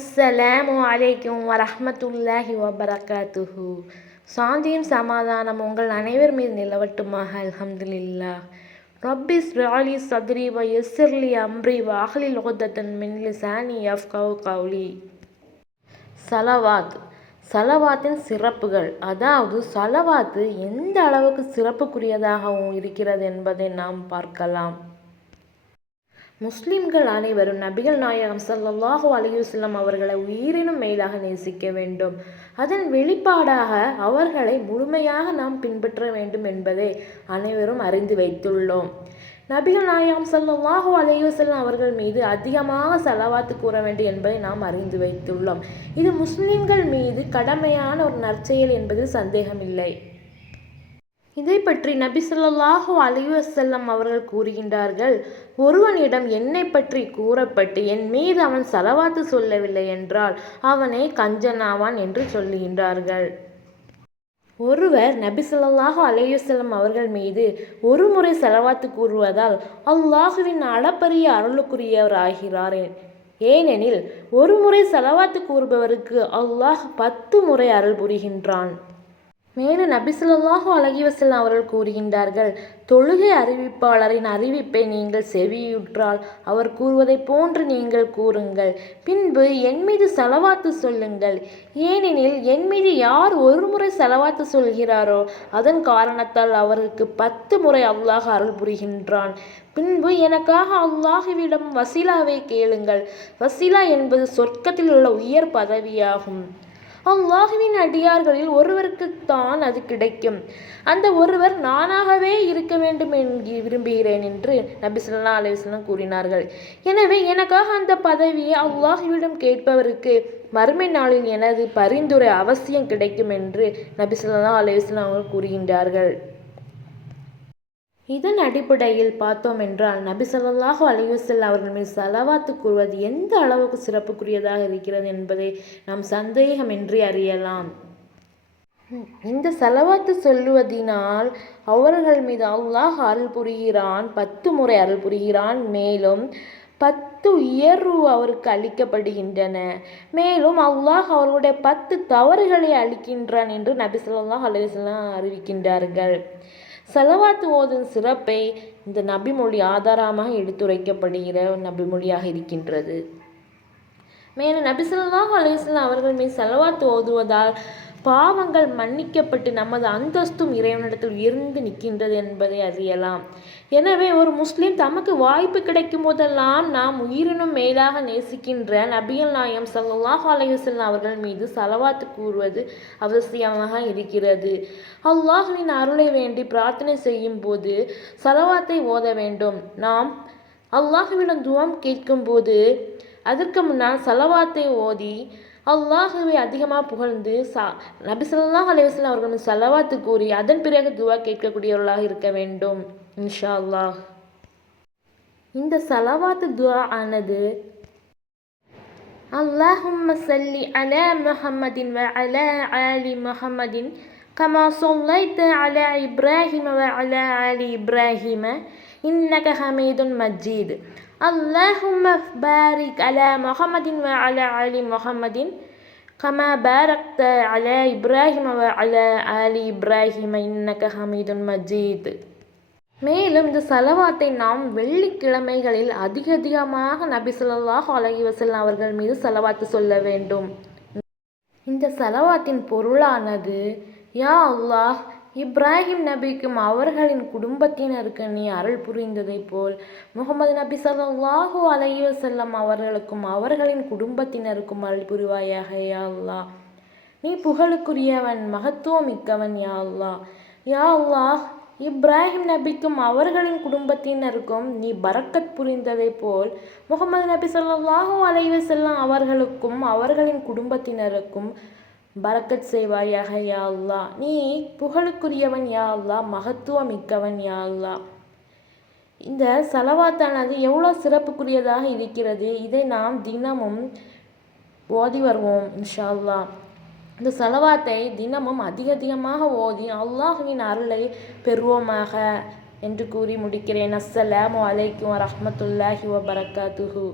அஸ்ஸலாமு அலைக்கும் வரஹ்மத்துல்லாஹி வபரகாத்துஹு. சாந்தியும் சமாதானம் உங்கள் அனைவர் மீது நிலவட்டுமாக. அல்ஹம்துலில்லாஹ். ரப்பி இஸ்ரஹ்லி சத்ரி வ யஸ்ஸிர்லி அம்ரி வ அஹ்லில் உக்தத்தன் மின் லிசானி யஃப்கஹு கௌலி. சலவாத். சலவாத்தின் சிறப்புகள், அதாவது சலவாத்து எந்த அளவுக்கு சிறப்புக்குரியதாகவும் இருக்கிறது என்பதை நாம் பார்க்கலாம். முஸ்லிம்கள் அனைவரும் நபிகள் நாயகம் ஸல்லல்லாஹு அலைஹி வஸல்லம் அவர்களை உயிரினும் மேலாக நேசிக்க வேண்டும். அதன் வெளிப்பாடாக அவர்களை முழுமையாக நாம் பின்பற்ற வேண்டும் என்பதை அனைவரும் அறிந்து வைத்துள்ளோம். நபிகள் நாயகம் ஸல்லல்லாஹு அலைஹி வஸல்லம் அவர்கள் மீது அதிகமாக ஸலவாத்து கூற வேண்டும் என்பதை நாம் அறிந்து வைத்துள்ளோம். இது முஸ்லிம்கள் மீது கடமையான ஒரு நற்செயல் என்பதில் சந்தேகமில்லை. இதை பற்றி நபி ஸல்லல்லாஹு அலைஹி வஸல்லம் அவர்கள் கூறுகின்றார்கள், ஒருவனிடம் என்னை பற்றி கூறப்பட்டு என் மீது அவன் ஸலவாத்து சொல்லவில்லை என்றால் அவனே கஞ்சனாவான் என்று சொல்லுகின்றார்கள். ஒருவர் நபி ஸல்லல்லாஹு அலைஹி வஸல்லம் அவர்கள் மீது ஒரு முறை ஸலவாத்து கூறுவதால் அல்லாஹுவின் அளப்பரிய அருளுக்குரியவர் ஆகிறார். ஏனெனில் ஒரு முறை ஸலவாத்து கூறுபவருக்கு அல்லாஹ் 10 முறை அருள் புரிகின்றான். மேலும் நபி ஸல்லல்லாஹு அலைஹி வஸல்லம் அவர்கள் கூறுகின்றார்கள், தொழுகை அறிவிப்பாளரின் அறிவிப்பை நீங்கள் செவியுற்றால் அவர் கூறுவதைப் போன்று நீங்கள் கூறுங்கள். பின்பு என் மீது ஸலவாத்து சொல்லுங்கள். ஏனெனில் என் மீது யார் ஒரு முறை ஸலவாத்து சொல்கிறாரோ அதன் காரணத்தால் அவருக்கு 10 முறை அல்லாஹ் அருள் புரிகின்றான். பின்பு எனக்காக அல்லாஹுவிடம் வசீலாவை கேளுங்கள். வசீலா என்பது சொர்க்கத்தில் உள்ள உயர் பதவியாகும். அல்லாஹுவின் அடியார்களில் ஒருவருக்குத்தான் அது கிடைக்கும். அந்த ஒருவர் நானாகவே இருக்க வேண்டும் என்று விரும்புகிறேன் என்று நபி ஸல்லல்லாஹு அலைஹி வஸல்லம் கூறினார்கள். எனவே எனக்காக அந்த பதவியை அல்லாஹுவிடம் கேட்பவருக்கு மறுமை நாளில் எனது பரிந்துரை அவசியம் கிடைக்கும் என்று நபி ஸல்லல்லாஹு அலைஹி வஸல்லம் அவர்கள் கூறுகின்றார்கள். இதன் அடிப்படையில் பார்த்தோம் என்றால் நபி ஸல்லல்லாஹு அலைஹி வஸல்லம் அவர்கள் மீது ஸலவாத்து கூறுவது எந்த அளவுக்கு சிறப்புக்குரியதாக இருக்கிறது என்பதை நாம் சந்தேகமின்றி அறியலாம். இந்த ஸலவாத்து சொல்லுவதினால் அவர்கள் மீது அல்லாஹ் அருள் புரிகிறான், 10 முறை அருள் புரிகிறான். மேலும் 10 உயர்வு அவருக்கு அளிக்கப்படுகின்றன. மேலும் அல்லாஹ் அவர்களுடைய 10 தவறுகளை அளிக்கின்றான் என்று நபி ஸல்லல்லாஹு அலைஹி வஸல்லம் அறிவிக்கின்றார்கள். ஸலவாத்து ஓதும் சிறப்பை இந்த நபிமொழி ஆதாரமாக எடுத்துரைக்கப்படுகிற நபிமொழியாக இருக்கின்றது. மேலும் நபி ஸல்லல்லாஹு அலைஹி வஸல்லம் அவர்கள் மீது ஸலவாத்து ஓதுவதால் பாவங்கள் மன்னிக்கப்பட்டு நமது அந்தஸ்தும் இறைவனிடத்தில் உயர்ந்து நிற்கின்றது என்பதை அறியலாம். எனவே ஒரு முஸ்லிம் தமக்கு வாய்ப்பு கிடைக்கும் போதெல்லாம் நாம் உயிரினும் மேலாக நேசிக்கின்ற நபிகள் நாயகம் ஸல்லல்லாஹு அலைஹி வஸல்லம் அவர்கள் மீது ஸலவாத்து கூறுவது அவசியமாக இருக்கிறது. அல்லாஹ்வின் அருளை வேண்டி பிரார்த்தனை செய்யும் போது ஸலவாத்தை ஓத வேண்டும். நாம் அல்லாஹ்விடம் துஆ கேட்கும்போது அதற்கு முன்னால் ஸலவாத்தை ஓதி அல்லாஹுவை அதிகமாக புகழ்ந்து நபி ஸல்லல்லாஹு அலைஹி வஸல்லம் அவர்கள் ஸலவாத்து கூறி அதன் பிறகு துஆ கேட்கக்கூடியவர்களாக இருக்க வேண்டும் இன்ஷா அல்லாஹ். இந்த ஸலவாத்து துஆ ஆனது அல்லாஹும்ம ஸல்லி அலா முஹம்மதின் வ அலா ஆலி முஹம்மதின் கமா ஸல்லைத அலா இப்ராஹிம வ அலா ஆலி இப்ராஹிம இன்னக ஹமீதுன் மஜீத். அல்லாஹும்ம பாரிக் அலா முஹம்மதின் வ அலா ஆலி முஹம்மதின் கமா பாரக்த அலா இப்ராஹிம வ அலா ஆலி இப்ராஹிம இன்னக ஹமீதுன் மஜீத். மேலும் இந்த ஸலவாத்தை நாம் வெள்ளிக்கிழமைகளில் அதிகமாக நபி ஸல்லல்லாஹு அலைஹி வஸல்லம் அவர்கள் மீது ஸலவாத்து சொல்ல வேண்டும். இந்த ஸலவாத்தின் பொருளானது, யா அல்லாஹ், இப்ராஹிம் நபிக்கும் அவர்களின் குடும்பத்தினருக்கு நீ அருள் புரிந்ததை போல் முஹம்மது நபி ஸல்லல்லாஹு அலைஹி வஸல்லம் அவர்களுக்கும் அவர்களின் குடும்பத்தினருக்கும் அருள் புரிவாயாக யா அல்லாஹ். நீ புகழுக்குரியவன், மகத்துவமிக்கவன் யா அல்லாஹ். யா அல்லாஹ், இப்ராஹிம் நபிக்கும் அவர்களின் குடும்பத்தினருக்கும் நீ பரக்கத் புரிந்ததை போல் முஹம்மது நபி ஸல்லல்லாஹு அலைஹி வஸல்லம் அவர்களுக்கும் அவர்களின் குடும்பத்தினருக்கும் பரக்கத் செய்வாயாக யா அல்லாஹ். நீ புகழுக்குரியவன் யா அல்லாஹ், மகத்துவமிக்கவன் யா அல்லாஹ். இந்த ஸலவாத்தானது எவ்வளோ சிறப்புக்குரியதாக இருக்கிறது. இதை நாம் தினமும் ஓதி வருவோம் இன்ஷா அல்லாஹ். இந்த ஸலவாத்தை தினமும் அதிகமாக ஓதி அல்லாஹுவின் அருளை பெறுவோமாக என்று கூறி முடிக்கிறேன். அஸ்ஸலாமு அலைக்கும் வரஹ்மத்துல்லாஹி வபரகாத்துஹு.